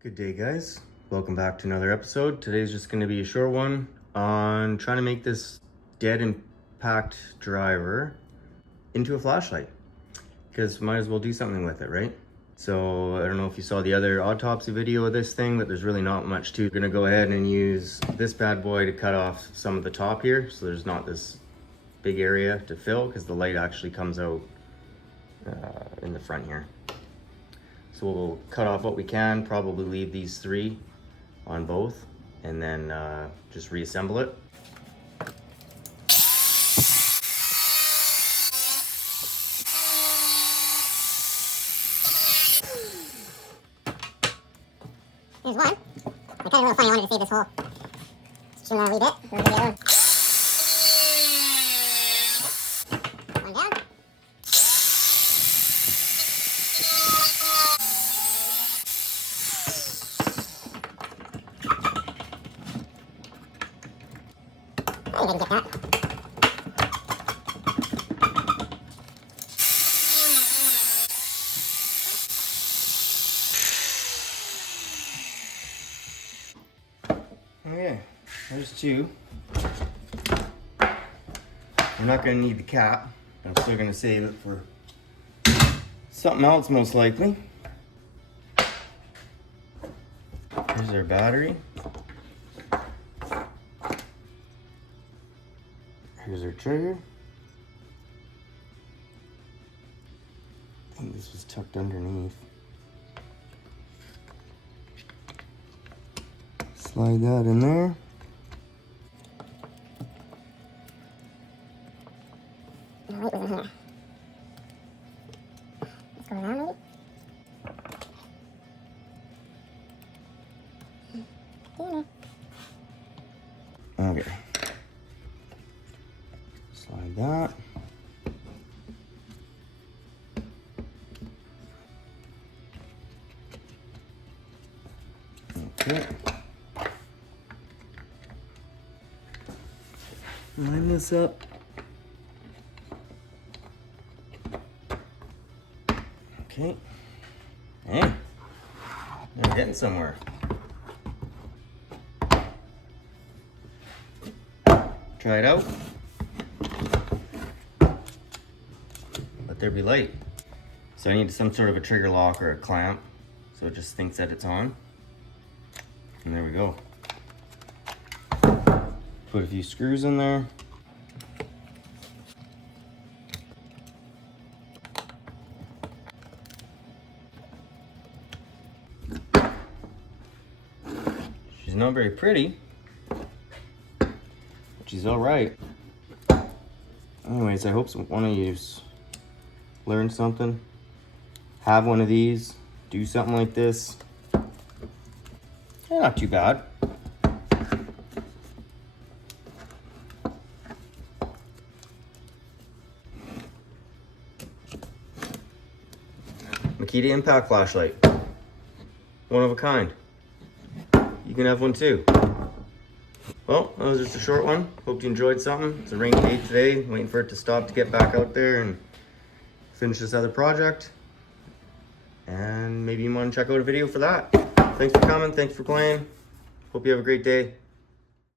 Good day, guys. Welcome back to another episode. Today's just going to be a short one on trying to make this dead impact driver into a flashlight, because might as well do something with it, right? So I don't know if you saw the other autopsy video of this thing, but there's really not much to it. I'm gonna go ahead and use this bad boy to cut off some of the top here, so there's not this big area to fill, because the light actually comes out in the front here. So we'll cut off what we can, probably leave these three on both, and then just reassemble it. There's one. I kind of a little funny. I wanted to save this hole. Just trim that a wee bit. We'll get the other one. One down. I think I can get that. Okay, there's two. We're not gonna need the cap. I'm still gonna save it for something else, most likely. Here's our battery. Here's our trigger. I think this was tucked underneath. Slide that in there. The light was in here. Let's go around maybe. Okay. Slide that. Okay. Line this up. Okay. Hey, we're getting somewhere. Try it out. Let there be light. So I need some sort of a trigger lock or a clamp, so it just thinks that it's on. And there we go. Put a few screws in there. She's not very pretty, but she's all right. Anyways, I hope one of you learned something. Have one of these, do something like this. Not too bad. Makita impact flashlight. One of a kind. You can have one too. Well, that was just a short one. Hope you enjoyed something. It's a rainy day today. Waiting for it to stop to get back out there and finish this other project. And maybe you want to check out a video for that. Thanks for coming. Thanks for playing. Hope you have a great day.